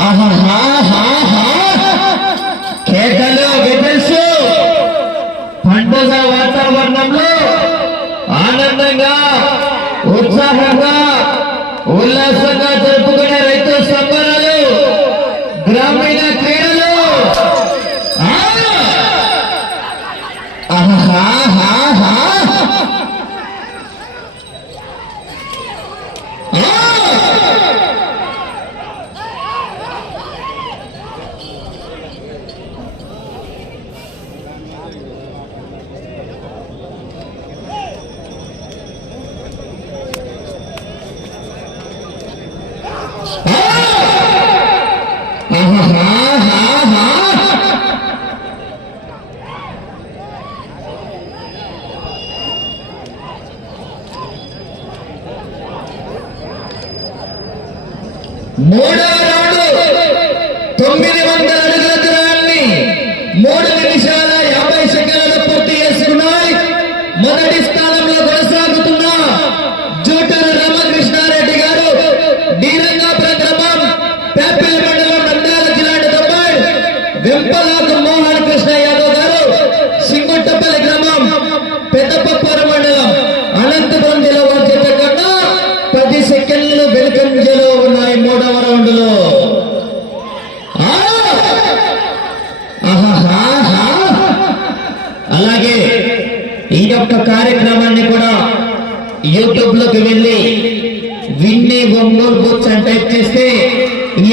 আহা হা হা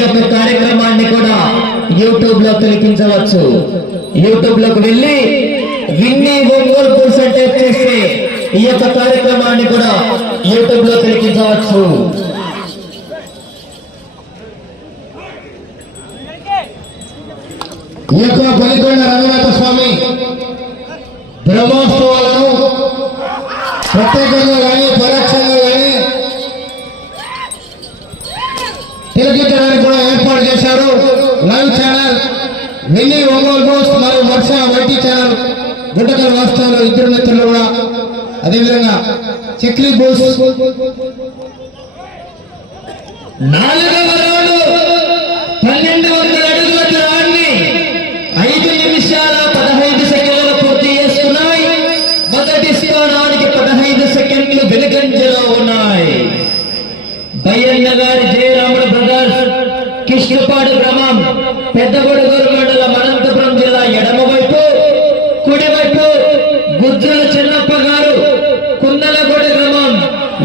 యొక్క కార్యక్రమాన్ని కూడా యూట్యూబ్లో తిలకించవచ్చు. యూట్యూబ్లోకి వెళ్ళి విన్ని ఒంగోలు పురుష చేస్తే ఈ యొక్క కార్యక్రమాన్ని కూడా యూట్యూబ్లో తిలకించవచ్చు. ఈ యొక్క పలికొండ రంగనాథ స్వామి బ్రహ్మోత్సవ గుంటకల్ రాష్ట్రాల్లో ఇద్దరు మిత్రులు కూడా అదేవిధంగా చక్రీ బోస్. నాలుగవ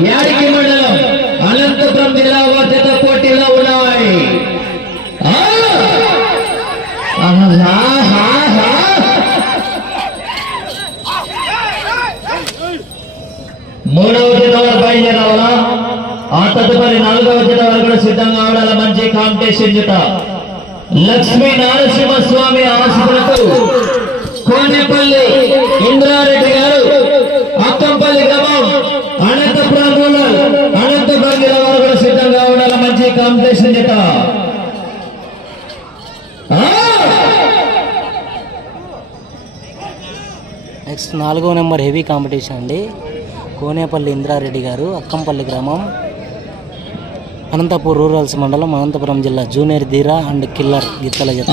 యాడికి మండలం అనంతపురం జిల్లా బాధ్యత పోటీలో ఉన్నాయి. మూడవ జిల్లా వరకు బయలుదేరాలా? ఆ తదుపరి నాలుగవ జిల్లా వరకు సిద్ధంగా ఉండాలి మంచి కాంపిటీషన్ జిట లక్ష్మీ నరసింహస్వామి ఆశ్రమకు కోనేపల్లి నెక్స్ట్ నాలుగో నెంబర్ హెవీ కాంపిటీషన్ అండి. కోనేపల్లి ఇంద్రారెడ్డి గారు అక్కంపల్లి గ్రామం అనంతపూర్ రూరల్స్ మండలం అనంతపురం జిల్లా జూనియర్ ధీరా అండ్ కిల్లర్ గిత్తల జత.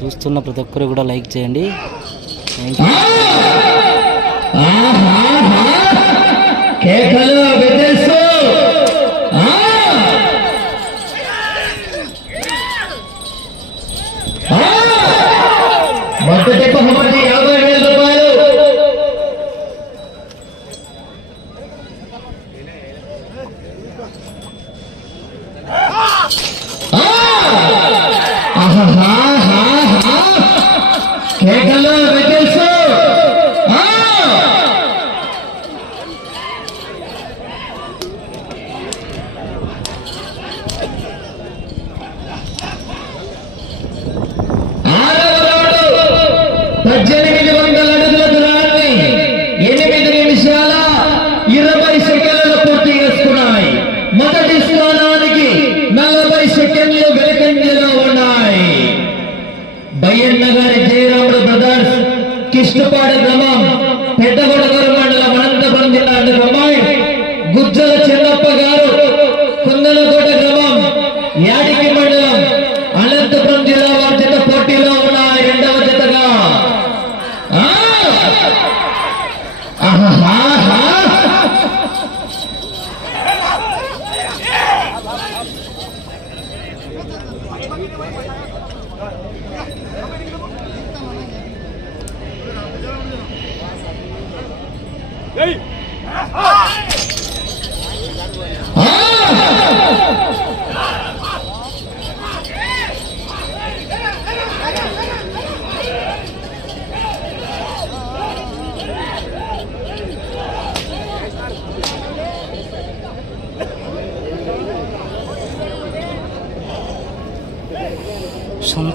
చూస్తున్న ప్రతి ఒక్కరు కూడా లైక్ చేయండి. Thank you Ekalavya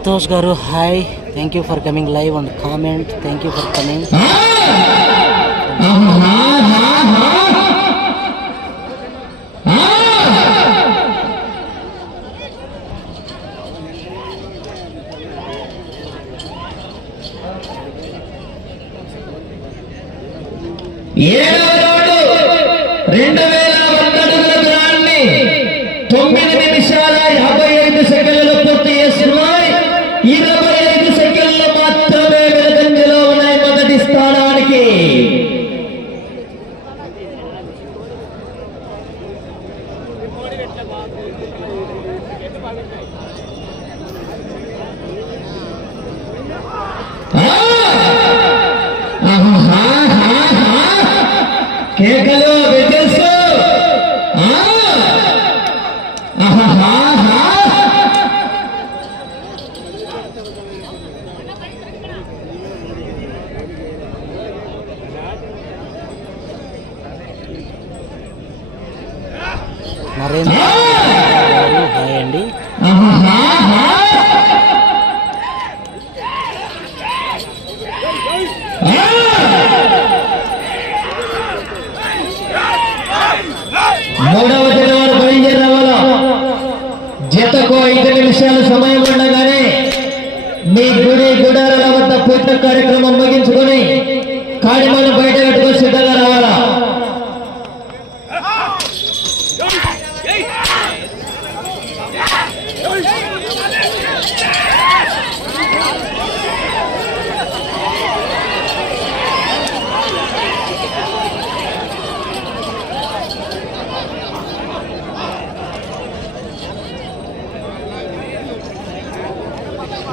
Santosh garu hi thank you for coming live and comment thank you for coming రెండు belleza, belleza. ఐదు నిమిషాలు సమయం ఉండగానే మీ గుడి గుడారాల వద్ద పూర్త కార్యక్రమం ముగించుకొని కాడిమాను బయట పెట్టుకొని సిద్ధంగా రావాలా?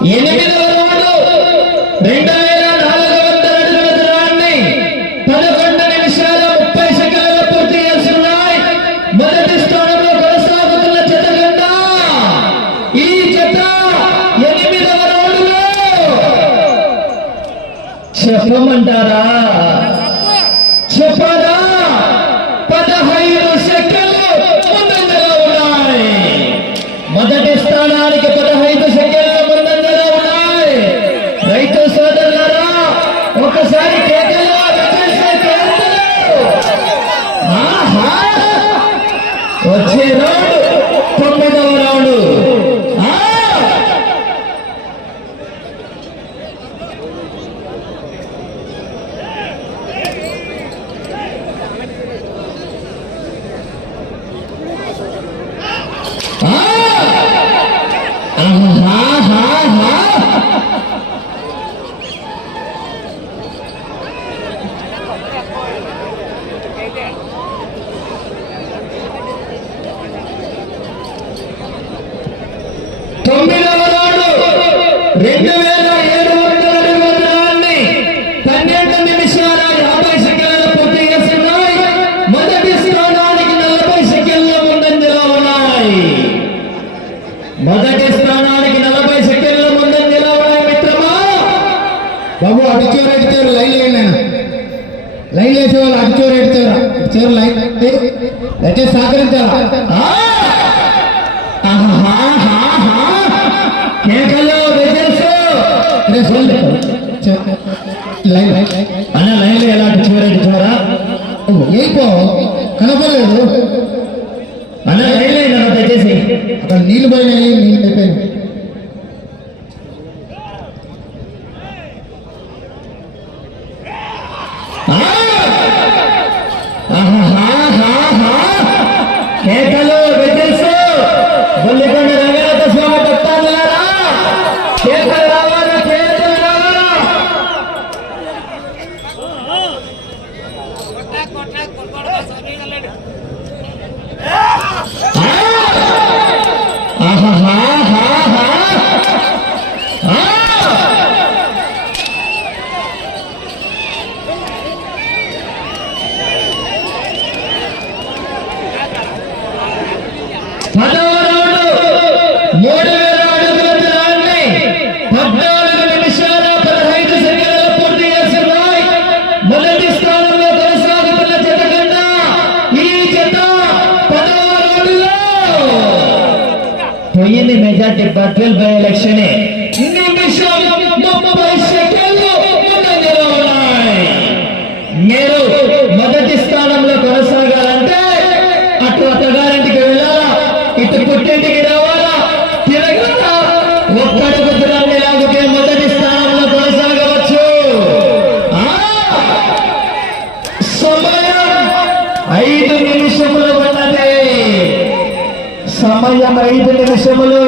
爷爷。Otirando! రెండు వేల ఏడు వందల అడుగుల పన్నెండు నిమిషాల యాభై సెకండ్లు పూర్తి చేస్తున్నాయి. మొదటి స్థానానికి నలభై సెకండ్ల ముందంజలో ఉన్నాయి. మొదటి స్థానానికి నలభై సెకండ్ల ముందంజలో ఉన్నాయి మిత్రమా. బాబు అడిచూరు ఎడిచారు లైన్ లేండి లైన్. వేసే వాళ్ళు అడిచూరు ఎడిచారు లైన్. అయితే సహకరించారా అన్న లైన్లో ఎలాంటి చివరి చివరా? ఏయిపో కనపడలేదు. అన్న లైన్లో దయచేసి అక్కడ నీళ్ళు పోయినాయి నీళ్ళు అయిపోయినాయి ha ha ఐదు నిమిషములు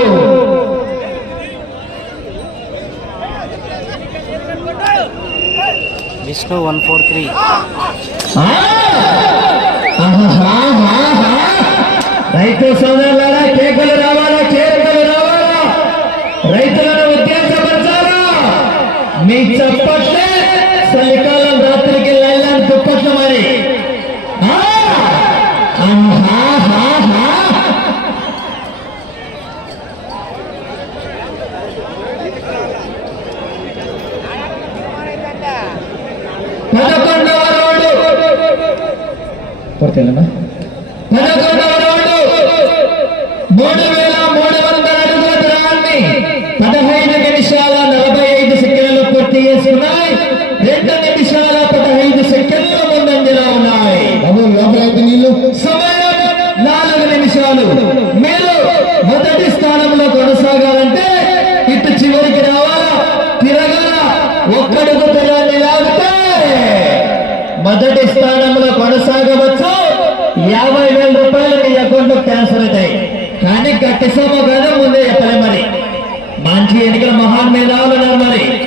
విష్ణు వన్ ఫోర్ త్రీ! రైతు సోదరులారా కేకలు పదహైదు నిమిషాల నలభై ఐదు సెకండ్లు పూర్తి చేసుకున్నాయి. రెండు నిమిషాల పదహైదు సెకండ్ల ముందంజలో ఉన్నాయి. బాబు లోపల అయితే నీళ్ళు. సమయం నాలుగు నిమిషాలు. మీరు మొదటి స్థానంలో కొనసాగాలంటే ఇటు చివరికి రావాలా? తిరగాల? ఒక్కడుగు లాగితే మొదటి స్థానంలో కొనసాగవచ్చు. యాభై వేల రూపాయలు మీ అకౌంట్లో ట్రాన్స్ఫర్ అవుతాయి. కానీ గట్టి సోమ కదా. আর মেধাওয়ালা নাম্বারে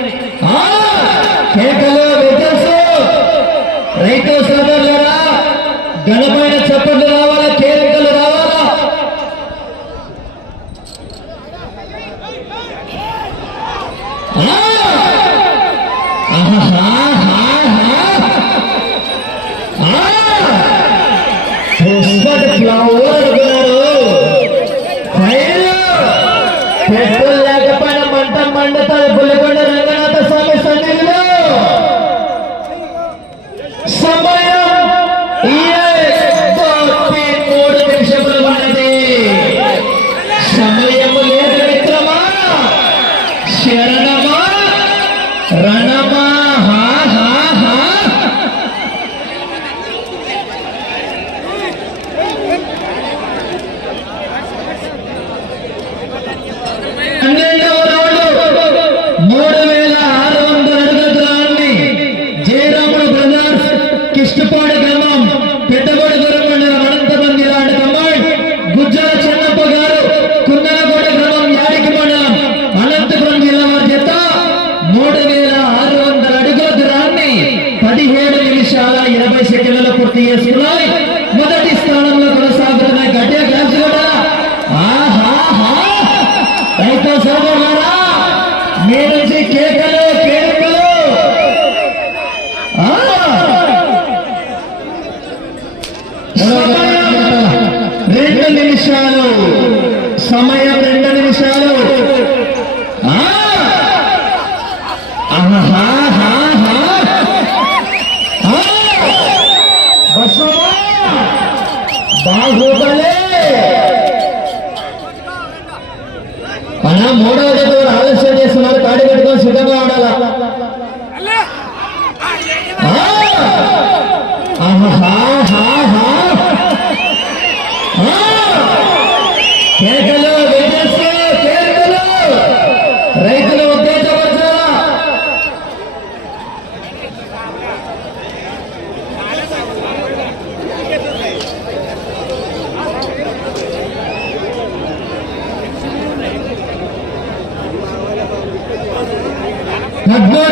Good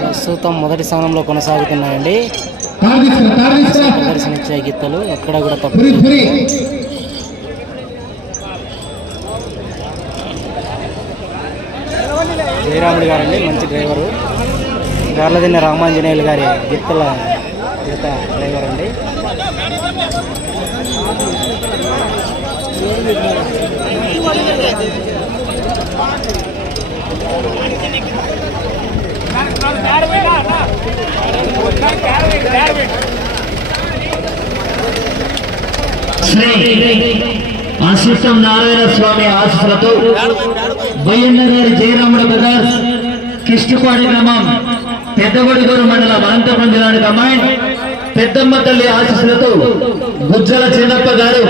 ప్రస్తుతం మొదటి స్థానంలో కొనసాగుతున్నాయండి. ప్రదర్శనిచ్చే గీతలు ఎక్కడ కూడా తప్పు జయరాముడు గారండి మంచి డ్రైవరు. గార్లదిన్న రామాంజనేయులు గారి గిత్తల గీత డ్రైవర్ అండి. శ్రీ అసిస్తం నారాయణ స్వామి ఆశలతో బయ్యన్న గారి జయరాముడు బ్రదర్స్ కిష్టిపాడి గ్రామం పెద్దబడిగూరు మండలం అనంతపురం జిల్లానికి అమ్మాయి పెద్దమ్మ తల్లి ఆశీస్సులతో గుజ్జల చిన్నప్ప గారు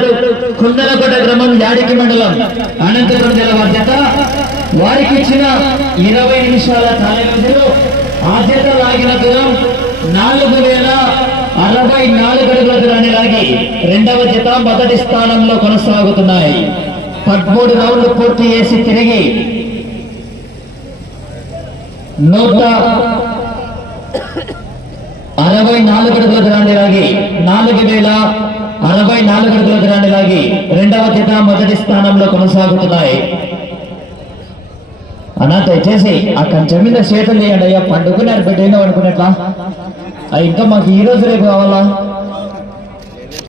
కుందలపేట గ్రామం యాడికి మండలం అనంతపురం జిల్లా బాధ్యత. వారికి ఇచ్చిన ఇరవై నిమిషాల కాలవ్యవధిలో ఆ చేత లాగిన దూరం నాలుగు వేల నలభై నాలుగు అడుగుల దూరాన్ని లాగి రెండవ జత మొదటి స్థానంలో కొనసాగుతున్నాయి. పదమూడు రౌండ్లు పూర్తి చేసి తిరిగి నూట అరవై నాలుగు అడుగుల దూరాన్ని లాగి నాలుగు వేల అరవై నాలుగు అడుగుల దూరాన్ని లాగి రెండవ జత మొదటి స్థానంలో కొనసాగుతున్నాయి. అన్నా దయచేసి ఆ కంచె మీద చేతులు తీయండి అయ్యా పండుకున్నారు పెట్టేందో అనుకున్నట్లా? ఇంకా మాకు ఈ రోజు రేపు కావాలా?